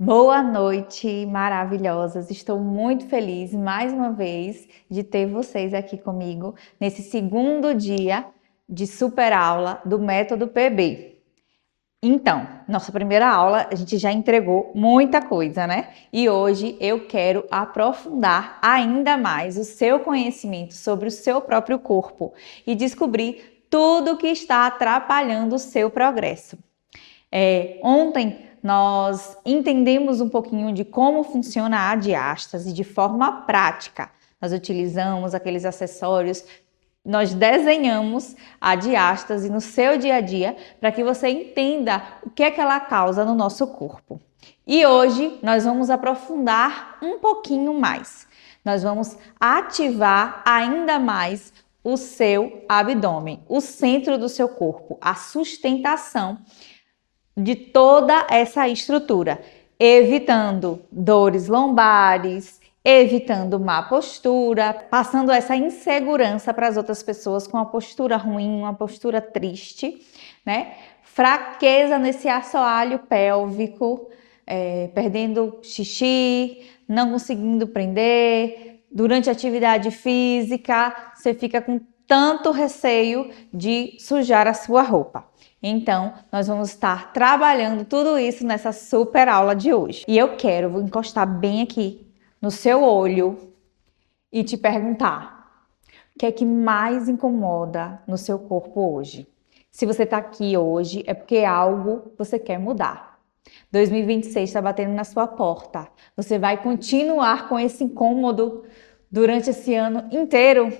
Boa noite, maravilhosas. Estou muito feliz mais uma vez de ter vocês aqui comigo nesse segundo dia de super aula do método PB. Então, nossa primeira aula a gente já entregou muita coisa, né? E hoje eu quero aprofundar ainda mais o seu conhecimento sobre o seu próprio corpo e descobrir tudo que está atrapalhando o seu progresso. Ontem nós entendemos um pouquinho de como funciona a diástase de forma prática. Nós utilizamos aqueles acessórios, nós desenhamos a diástase no seu dia a dia para que você entenda o que é que ela causa no nosso corpo. E hoje nós vamos aprofundar um pouquinho mais. Nós vamos ativar ainda mais o seu abdômen, o centro do seu corpo, a sustentação de toda essa estrutura, evitando dores lombares, evitando má postura, passando essa insegurança para as outras pessoas com uma postura ruim, uma postura triste, né? Fraqueza nesse assoalho pélvico, perdendo xixi, não conseguindo prender. Durante a atividade física, você fica com tanto receio de sujar a sua roupa. Então, nós vamos estar trabalhando tudo isso nessa super aula de hoje. E vou encostar bem aqui no seu olho e te perguntar: o que é que mais incomoda no seu corpo hoje? Se você está aqui hoje, é porque algo você quer mudar. 2026 está batendo na sua porta. Você vai continuar com esse incômodo durante esse ano inteiro?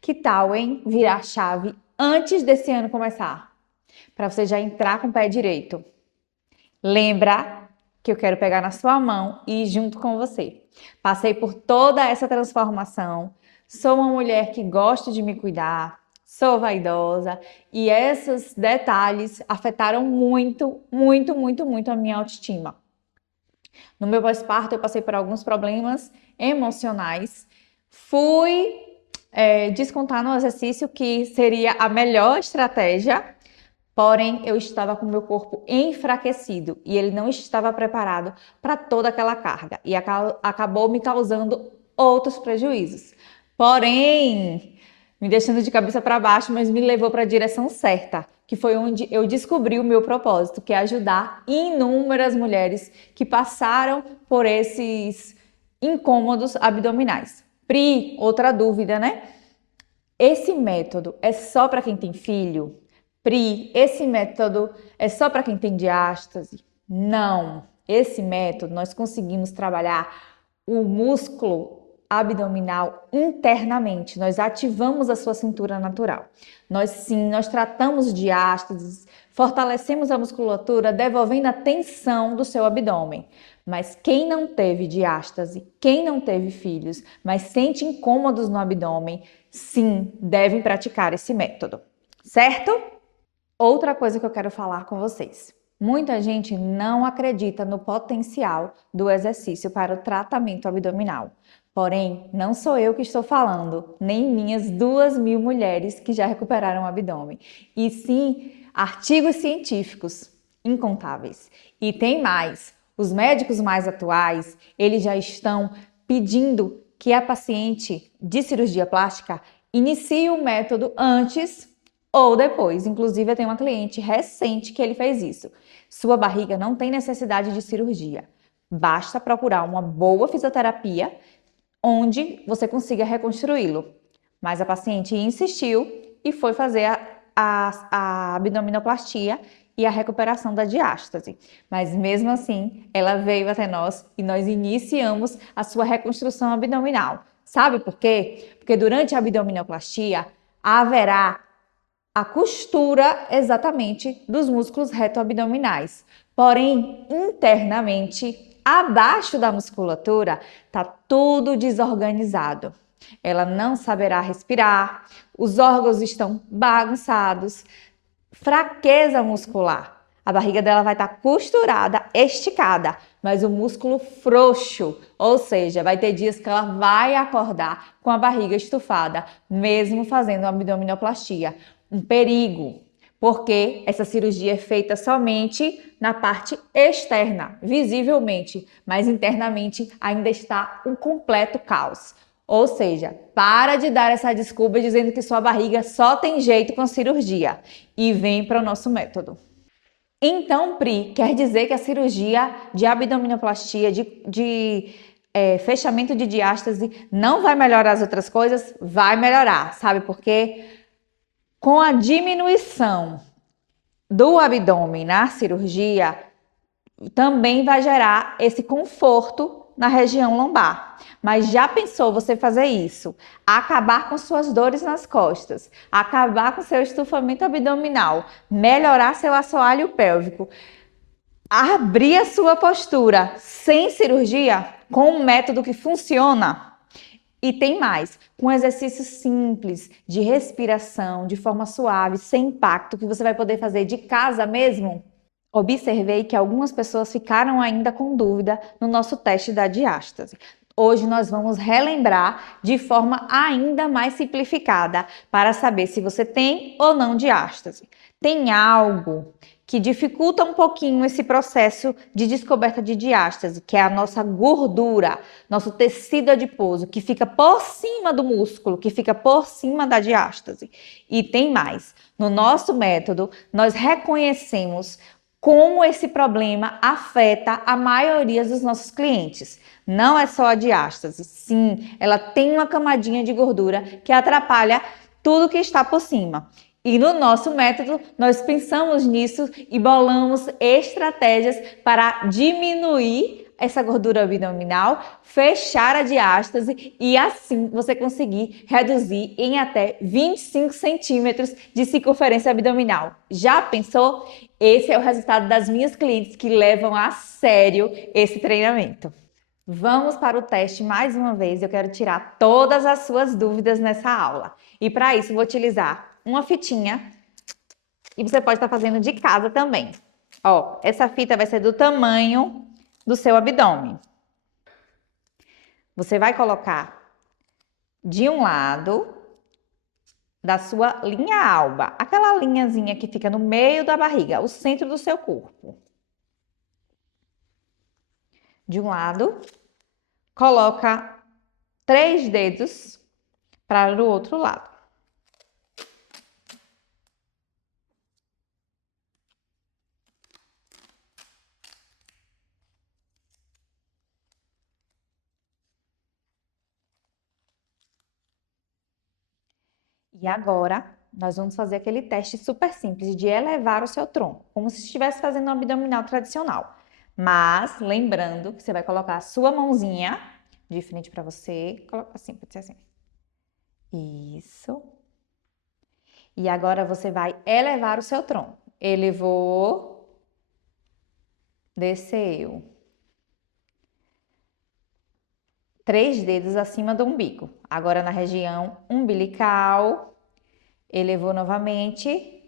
Que tal, hein? Virar a chave antes desse ano começar, para você já entrar com o pé direito. Lembra que eu quero pegar na sua mão e ir junto com você. Passei por toda essa transformação, sou uma mulher que gosta de me cuidar, sou vaidosa e esses detalhes afetaram muito, muito, muito, muito a minha autoestima. No meu pós-parto eu passei por alguns problemas emocionais, fui descontar no exercício que seria a melhor estratégia. Porém, eu estava com o meu corpo enfraquecido e ele não estava preparado para toda aquela carga e acabou me causando outros prejuízos. Porém, me deixando de cabeça para baixo, mas me levou para a direção certa, que foi onde eu descobri o meu propósito, que é ajudar inúmeras mulheres que passaram por esses incômodos abdominais. Pri, outra dúvida, né? Esse método é só para quem tem filho? Pri, esse método é só para quem tem diástase? Não. Esse método nós conseguimos trabalhar o músculo abdominal internamente. Nós ativamos a sua cintura natural. Nós tratamos diástases, fortalecemos a musculatura, devolvendo a tensão do seu abdômen. Mas quem não teve diástase, quem não teve filhos, mas sente incômodos no abdômen, sim, devem praticar esse método, certo? Outra coisa que eu quero falar com vocês. Muita gente não acredita no potencial do exercício para o tratamento abdominal. Porém, não sou eu que estou falando, nem minhas 2.000 mulheres que já recuperaram o abdômen, e sim artigos científicos incontáveis. E tem mais, os médicos mais atuais, eles já estão pedindo que a paciente de cirurgia plástica inicie o método antes ou depois. Inclusive, eu tenho uma cliente recente que ele fez isso. Sua barriga não tem necessidade de cirurgia. Basta procurar uma boa fisioterapia onde você consiga reconstruí-lo. Mas a paciente insistiu e foi fazer a abdominoplastia e a recuperação da diástase. Mas mesmo assim, ela veio até nós e nós iniciamos a sua reconstrução abdominal. Sabe por quê? Porque durante a abdominoplastia haverá a costura exatamente dos músculos reto-abdominais. Porém, internamente, abaixo da musculatura, está tudo desorganizado. Ela não saberá respirar, os órgãos estão bagunçados, fraqueza muscular. A barriga dela vai estar costurada, esticada, mas o músculo frouxo, ou seja, vai ter dias que ela vai acordar com a barriga estufada, mesmo fazendo uma abdominoplastia. Um perigo, porque essa cirurgia é feita somente na parte externa, visivelmente, mas internamente ainda está um completo caos. Ou seja, para de dar essa desculpa dizendo que sua barriga só tem jeito com cirurgia e vem para o nosso método. Então, Pri, quer dizer que a cirurgia de abdominoplastia, fechamento de diástase, não vai melhorar as outras coisas? Vai melhorar, sabe por quê? Com a diminuição do abdômen na cirurgia, também vai gerar esse conforto na região lombar. Mas já pensou você fazer isso? Acabar com suas dores nas costas, acabar com seu estufamento abdominal, melhorar seu assoalho pélvico, abrir a sua postura sem cirurgia, com um método que funciona? E tem mais, com exercícios simples de respiração, de forma suave, sem impacto, que você vai poder fazer de casa mesmo. Observei que algumas pessoas ficaram ainda com dúvida no nosso teste da diástase. Hoje nós vamos relembrar de forma ainda mais simplificada para saber se você tem ou não diástase. Tem algo que dificulta um pouquinho esse processo de descoberta de diástase, que é a nossa gordura, nosso tecido adiposo, que fica por cima do músculo, que fica por cima da diástase. E tem mais. No nosso método, nós reconhecemos como esse problema afeta a maioria dos nossos clientes. Não é só a diástase, sim, ela tem uma camadinha de gordura que atrapalha tudo que está por cima. E no nosso método, nós pensamos nisso e bolamos estratégias para diminuir essa gordura abdominal, fechar a diástase e assim você conseguir reduzir em até 25 centímetros de circunferência abdominal. Já pensou? Esse é o resultado das minhas clientes que levam a sério esse treinamento. Vamos para o teste mais uma vez. Eu quero tirar todas as suas dúvidas nessa aula. E para isso, vou utilizar uma fitinha e você pode estar fazendo de casa também. Ó, essa fita vai ser do tamanho do seu abdômen. Você vai colocar de um lado da sua linha alba, aquela linhazinha que fica no meio da barriga, o centro do seu corpo. De um lado, coloca 3 dedos para o outro lado. E agora, nós vamos fazer aquele teste super simples de elevar o seu tronco, como se estivesse fazendo um abdominal tradicional. Mas, lembrando que você vai colocar a sua mãozinha de frente para você, coloca assim, pode ser assim. Isso. E agora você vai elevar o seu tronco. Elevou, desceu. 3 dedos acima do umbigo. Agora na região umbilical. Elevou novamente.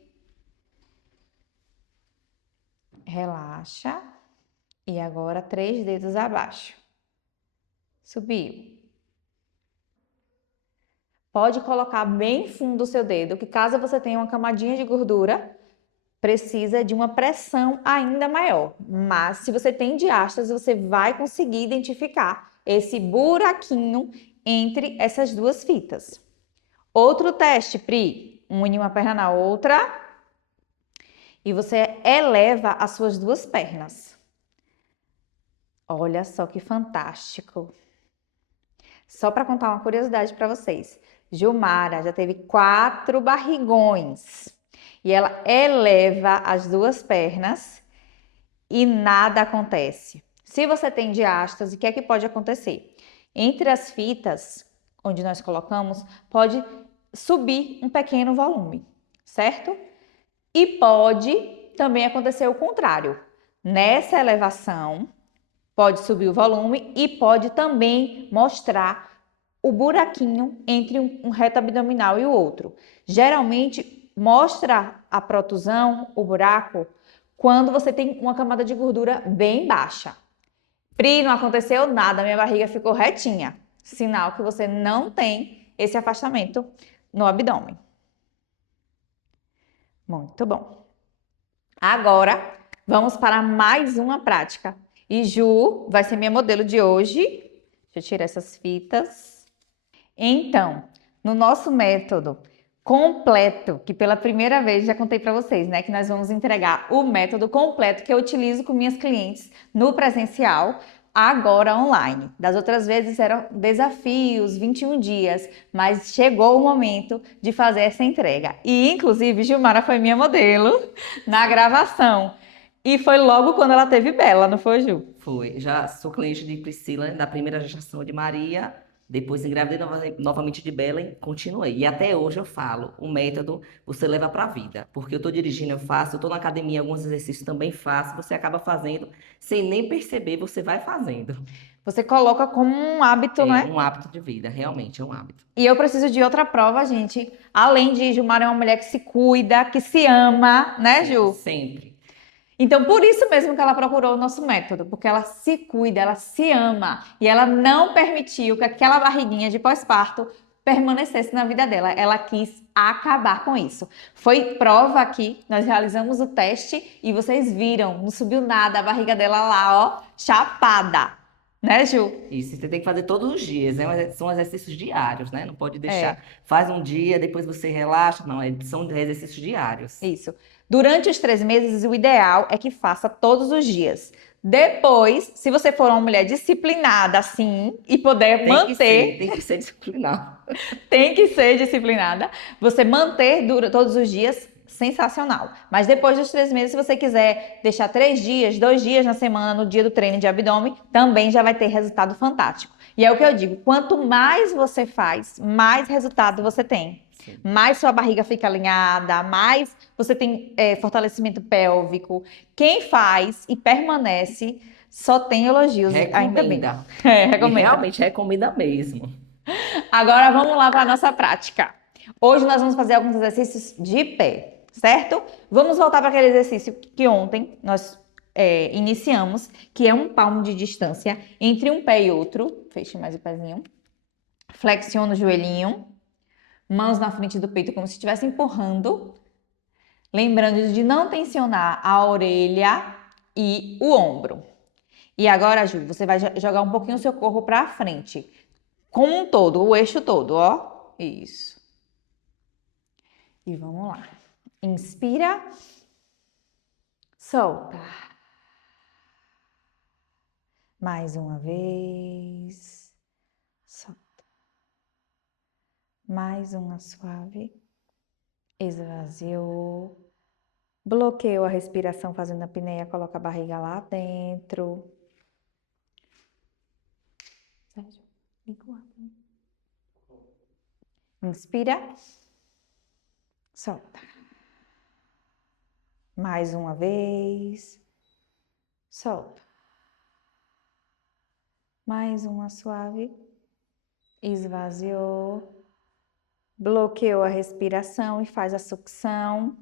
Relaxa. E agora 3 dedos abaixo. Subiu. Pode colocar bem fundo o seu dedo, que caso você tenha uma camadinha de gordura, precisa de uma pressão ainda maior. Mas se você tem diástase, você vai conseguir identificar esse buraquinho entre essas duas fitas. Outro teste, Pri. Une uma perna na outra e você eleva as suas duas pernas. Olha só que fantástico. Só para contar uma curiosidade para vocês. Gilmara já teve 4 barrigões. E ela eleva as duas pernas e nada acontece. Se você tem diástase, o que é que pode acontecer? Entre as fitas, onde nós colocamos, pode subir um pequeno volume, certo? E pode também acontecer o contrário. Nessa elevação, pode subir o volume e pode também mostrar o buraquinho entre um reto abdominal e o outro. Geralmente, mostra a protusão, o buraco, quando você tem uma camada de gordura bem baixa. Pri, não aconteceu nada, minha barriga ficou retinha. Sinal que você não tem esse afastamento no abdômen. Muito bom. Agora, Vamos para mais uma prática. E Ju vai ser minha modelo de hoje. Deixa eu tirar essas fitas. Então, no nosso método completo, que pela primeira vez já contei para vocês, né, que nós vamos entregar o método completo que eu utilizo com minhas clientes no presencial, agora online. Das outras vezes eram desafios, 21 dias, mas chegou o momento de fazer essa entrega. E inclusive Gilmara foi minha modelo na gravação. E foi logo quando ela teve Bela, não foi, Ju? Foi. Já sou cliente de Priscila, na primeira gestação de Maria, depois engravidei novamente de Bela e continuei. E até hoje eu falo, o método você leva para a vida. Porque eu estou dirigindo, eu faço, eu estou na academia, alguns exercícios também faço, você acaba fazendo, sem nem perceber, você vai fazendo. Você coloca como um hábito, É né? um hábito de vida, realmente é um hábito. E eu preciso de outra prova, gente. Além de Gilmar é uma mulher que se cuida, que se ama, né, Sim, Ju? sempre. Então, por isso mesmo que ela procurou o nosso método, porque ela se cuida, ela se ama e ela não permitiu que aquela barriguinha de pós-parto permanecesse na vida dela. Ela quis acabar com isso. Foi prova aqui, nós realizamos o teste e vocês viram, não subiu nada, a barriga dela lá, ó, chapada. Né, Ju? Isso, você tem que fazer todos os dias, né? São exercícios diários, né? Não pode deixar, É. faz um dia, depois você relaxa. Não, são exercícios diários. Isso. Durante os 3 meses, o ideal é que faça todos os dias. Depois, se você for uma mulher disciplinada, assim, e puder manter, Tem que ser disciplinado. tem que ser disciplinada, você manter todos os dias, sensacional. Mas depois dos 3 meses, se você quiser deixar 3 dias, 2 dias na semana, no dia do treino de abdômen, também já vai ter resultado fantástico. E é o que eu digo, quanto mais você faz, mais resultado você tem. Sim. Mais sua barriga fica alinhada, mais você tem fortalecimento pélvico. Quem faz e permanece só tem elogios, ainda bem. Recomenda. E Recomenda. realmente recomenda mesmo. Agora vamos lá para a nossa prática. Hoje nós vamos fazer alguns exercícios de pé, certo? Vamos voltar para aquele exercício que ontem nós iniciamos, que é um palmo de distância entre um pé e outro. Feche mais o pezinho. Flexiona o joelhinho. Mãos na frente do peito como se estivesse empurrando. Lembrando de não tensionar a orelha e o ombro. E agora, Ju, você vai jogar um pouquinho o seu corpo para frente. Como um todo, o eixo todo, ó. Isso. E vamos lá. Inspira. Solta. Mais uma vez. Solta. Mais uma suave. Esvaziou. Bloqueou a respiração fazendo a apneia, coloca a barriga lá dentro. Sérgio, liga o ar. Inspira. Solta. Mais uma vez. Solta. Mais uma suave. Esvaziou. Bloqueou a respiração e faz a sucção.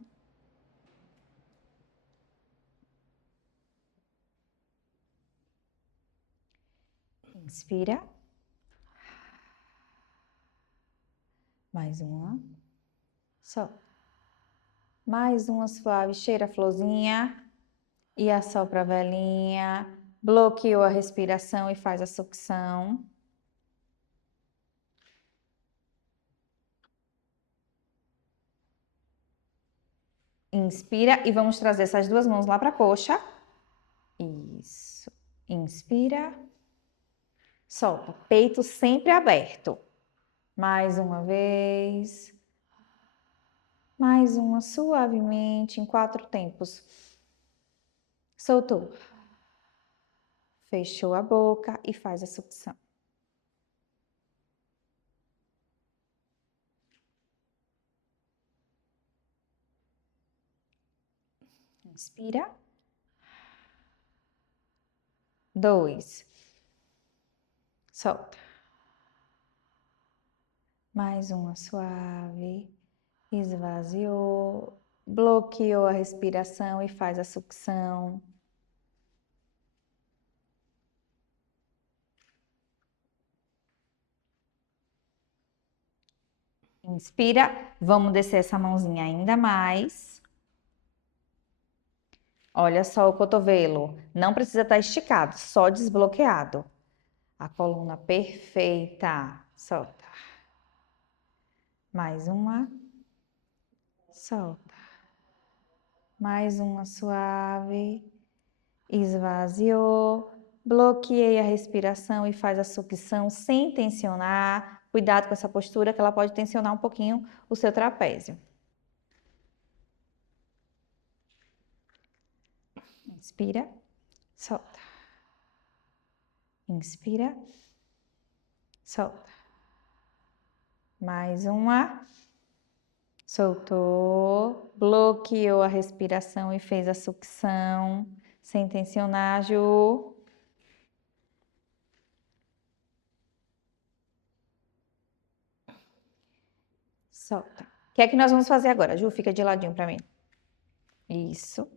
Inspira. Mais uma. Solta. Mais uma suave. Cheira a florzinha. E assopra a velinha. Bloqueou a respiração e faz a sucção. Inspira e vamos trazer essas duas mãos lá para a coxa. Isso. Inspira. Solta. Peito sempre aberto. Mais uma vez. Mais uma suavemente, em 4 tempos. Soltou. Fechou a boca e faz a sucção. Inspira. 2. Solta. Mais uma suave. Esvaziou. Bloqueou a respiração e faz a sucção. Inspira. Vamos descer essa mãozinha ainda mais. Olha só o cotovelo. Não precisa estar esticado, só desbloqueado. A coluna perfeita. Solta. Mais uma. Solta. Mais uma suave. Esvaziou. Bloqueei a respiração e faz a sucção sem tensionar. Cuidado com essa postura que ela pode tensionar um pouquinho o seu trapézio. Inspira. Solta. Inspira. Solta. Mais uma. Soltou. Bloqueou a respiração e fez a sucção sem tensionar, Ju. Solta. O que é que nós vamos fazer agora? Ju, fica de ladinho para mim. Isso.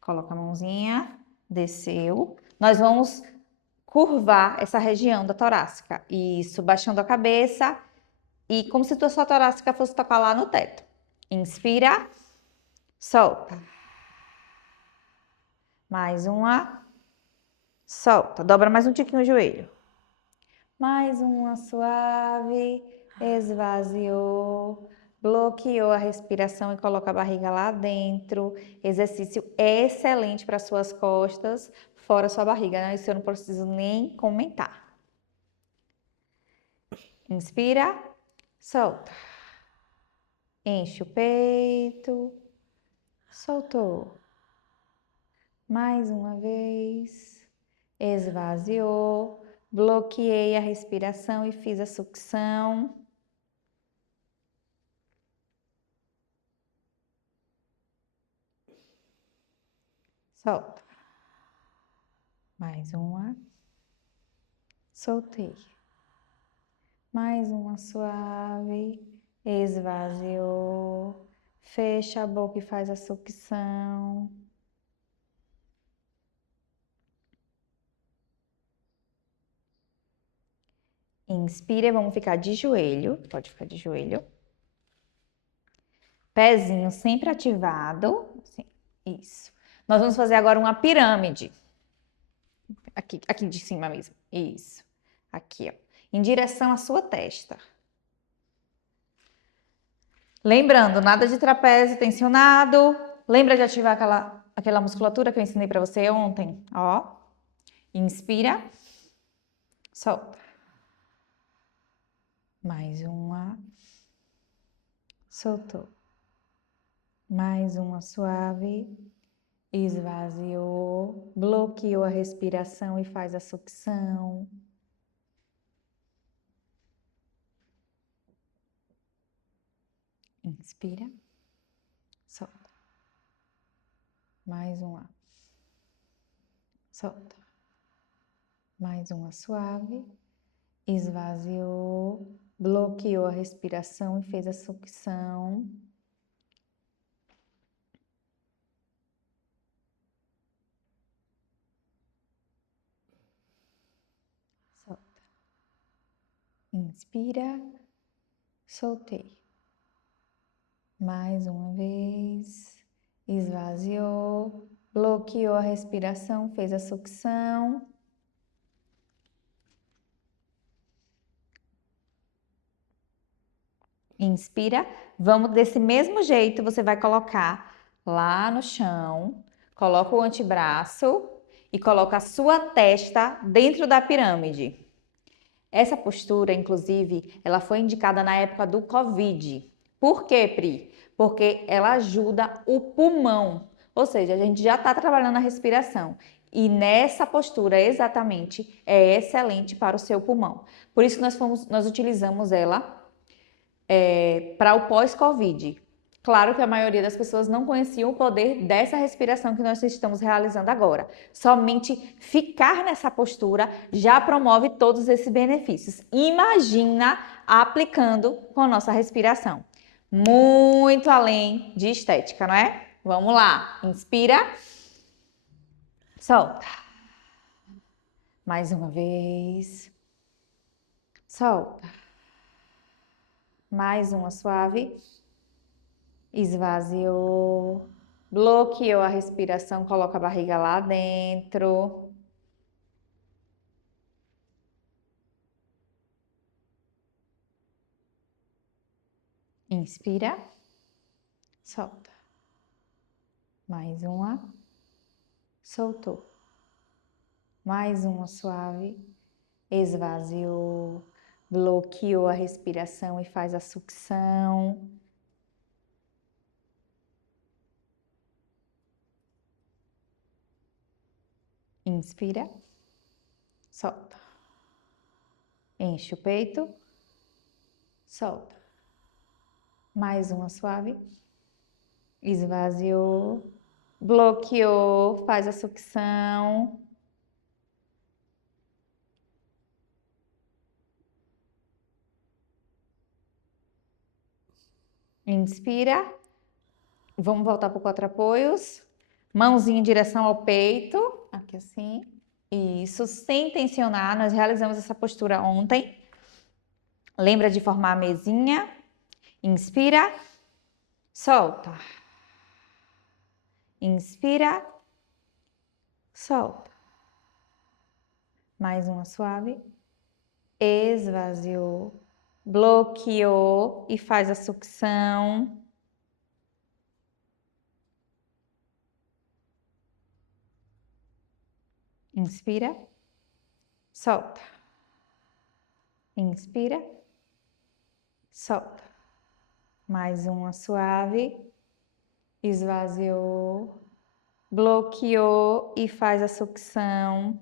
Coloca a mãozinha. Desceu. Nós vamos curvar essa região da torácica. Isso, baixando a cabeça e como se tua sua torácica fosse tocar lá no teto. Inspira. Solta. Mais uma. Solta. Dobra mais um tiquinho o joelho. Mais uma suave. Esvaziou. Bloqueou a respiração e coloca a barriga lá dentro. Exercício excelente para suas costas, fora sua barriga, né? Isso eu não preciso nem comentar. Inspira. Solta. Enche o peito. Soltou. Mais uma vez. Esvaziou. Bloqueei a respiração e fiz a sucção. Solta. Mais uma. Soltei. Mais uma suave. Esvaziou. Fecha a boca e faz a sucção. Inspira, vamos ficar de joelho. Pode ficar de joelho. Pezinho sempre ativado. Assim, isso. Nós vamos fazer agora uma pirâmide. Aqui de cima mesmo. Isso. Aqui, ó. Em direção à sua testa. Lembrando, nada de trapézio tensionado. Lembra de ativar aquela musculatura que eu ensinei para você ontem? Ó. Inspira. Solta. Mais uma. Soltou. Mais uma suave. Esvaziou. Bloqueou a respiração e faz a sucção. Inspira. Solta. Mais uma. Solta. Mais uma suave. Esvaziou. Bloqueou a respiração e fez a sucção. Solta. Inspira. Soltei. Mais uma vez. Esvaziou. Bloqueou a respiração, fez a sucção. Inspira. Vamos desse mesmo jeito, você vai colocar lá no chão. Coloca o antebraço e coloca a sua testa dentro da pirâmide. Essa postura, inclusive, ela foi indicada na época do Covid. Por quê, Pri? Porque ela ajuda o pulmão. Ou seja, a gente já está trabalhando a respiração. E nessa postura, exatamente, é excelente para o seu pulmão. Por isso que nós utilizamos ela para o pós-Covid. Claro que a maioria das pessoas não conheciam o poder dessa respiração que nós estamos realizando agora. Somente ficar nessa postura já promove todos esses benefícios. Imagina aplicando com a nossa respiração. Muito além de estética, não é? Vamos lá. Inspira. Solta. Mais uma vez. Solta. Mais uma suave. Esvaziou. Bloqueou a respiração, coloca a barriga lá dentro. Inspira, solta. Mais uma, soltou. Mais uma suave, esvaziou, bloqueou a respiração e faz a sucção. Inspira, solta. Enche o peito, solta. Mais uma suave, esvaziou, bloqueou, faz a sucção. Inspira. Vamos voltar para o quatro apoios. Mãozinha em direção ao peito. Aqui assim. Isso, sem tensionar. Nós realizamos essa postura ontem. Lembra de formar a mesinha. Inspira. Solta. Inspira. Solta. Mais uma suave. Esvaziou. Bloqueou e faz a sucção. Inspira, solta. Inspira, solta. Mais uma suave. Esvaziou, bloqueou e faz a sucção.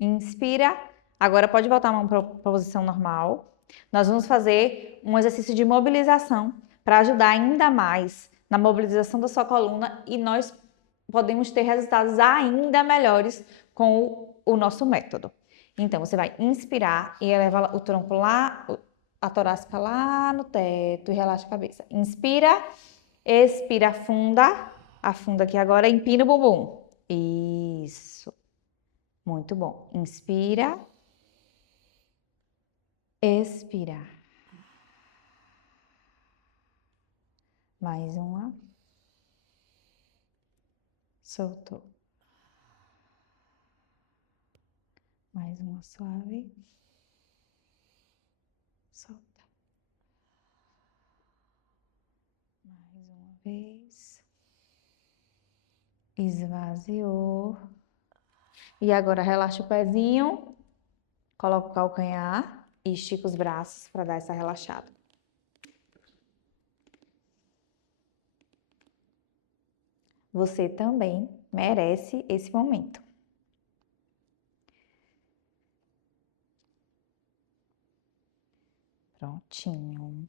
Inspira. Agora pode voltar a mão para a posição normal. Nós vamos fazer um exercício de mobilização para ajudar ainda mais na mobilização da sua coluna e nós podemos ter resultados ainda melhores com o nosso método. Então, você vai inspirar e eleva o tronco lá, a torácica lá no teto e relaxa a cabeça. Inspira, expira, afunda aqui agora, empina o bumbum. Isso. Muito bom. Inspira. Expira. Mais uma. Soltou. Mais uma suave. Solta. Mais uma vez. Esvaziou. E agora relaxa o pezinho. Coloca o calcanhar e estica os braços para dar essa relaxada. Você também merece esse momento. Prontinho.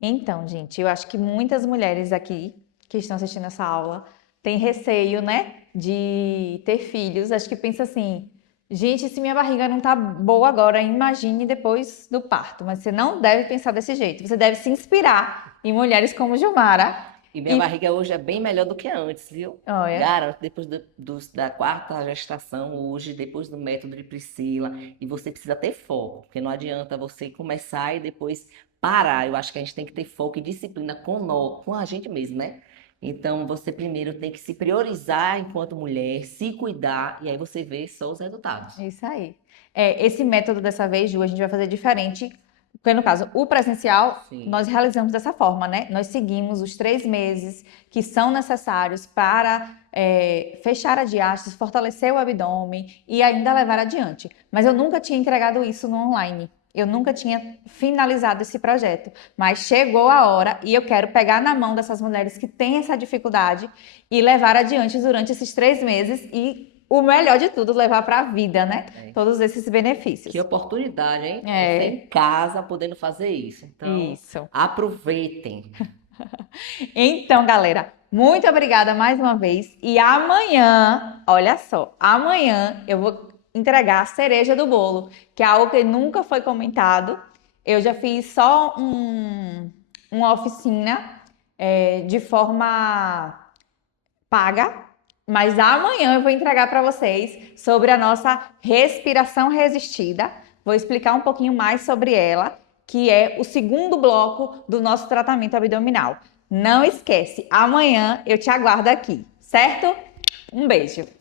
Então, gente, eu acho que muitas mulheres aqui que estão assistindo essa aula têm receio, né, de ter filhos. Acho que pensa assim, gente, se minha barriga não tá boa agora, imagine depois do parto. Mas você não deve pensar desse jeito. Você deve se inspirar em mulheres como Gilmara. E minha barriga hoje é bem melhor do que antes, viu? Olha. Garanto, depois da quarta gestação, hoje, depois do método de Priscila, e você precisa ter foco, porque não adianta você começar e depois parar. Eu acho que a gente tem que ter foco e disciplina com a gente mesmo, né? Então, você primeiro tem que se priorizar enquanto mulher, se cuidar, e aí você vê só os resultados. Isso aí. Esse método dessa vez, Ju, a gente vai fazer diferente. Porque, no caso, o presencial, Sim. nós realizamos dessa forma, né? Nós seguimos os 3 meses que são necessários para fechar a diástase, fortalecer o abdômen e ainda levar adiante. Mas eu nunca tinha entregado isso no online. Eu nunca tinha finalizado esse projeto. Mas chegou a hora e eu quero pegar na mão dessas mulheres que têm essa dificuldade e levar adiante durante esses 3 meses e o melhor de tudo, levar para a vida, né? Todos esses benefícios. Que oportunidade, hein? Você em casa podendo fazer isso. Então, Isso. aproveitem. Então, galera, muito obrigada mais uma vez. E amanhã, olha só, amanhã eu vou entregar a cereja do bolo, que é algo que nunca foi comentado. Eu já fiz só uma oficina de forma paga, Mas amanhã eu vou entregar para vocês sobre a nossa respiração resistida. Vou explicar um pouquinho mais sobre ela, que é o segundo bloco do nosso tratamento abdominal. Não esquece, amanhã eu te aguardo aqui, certo? Um beijo!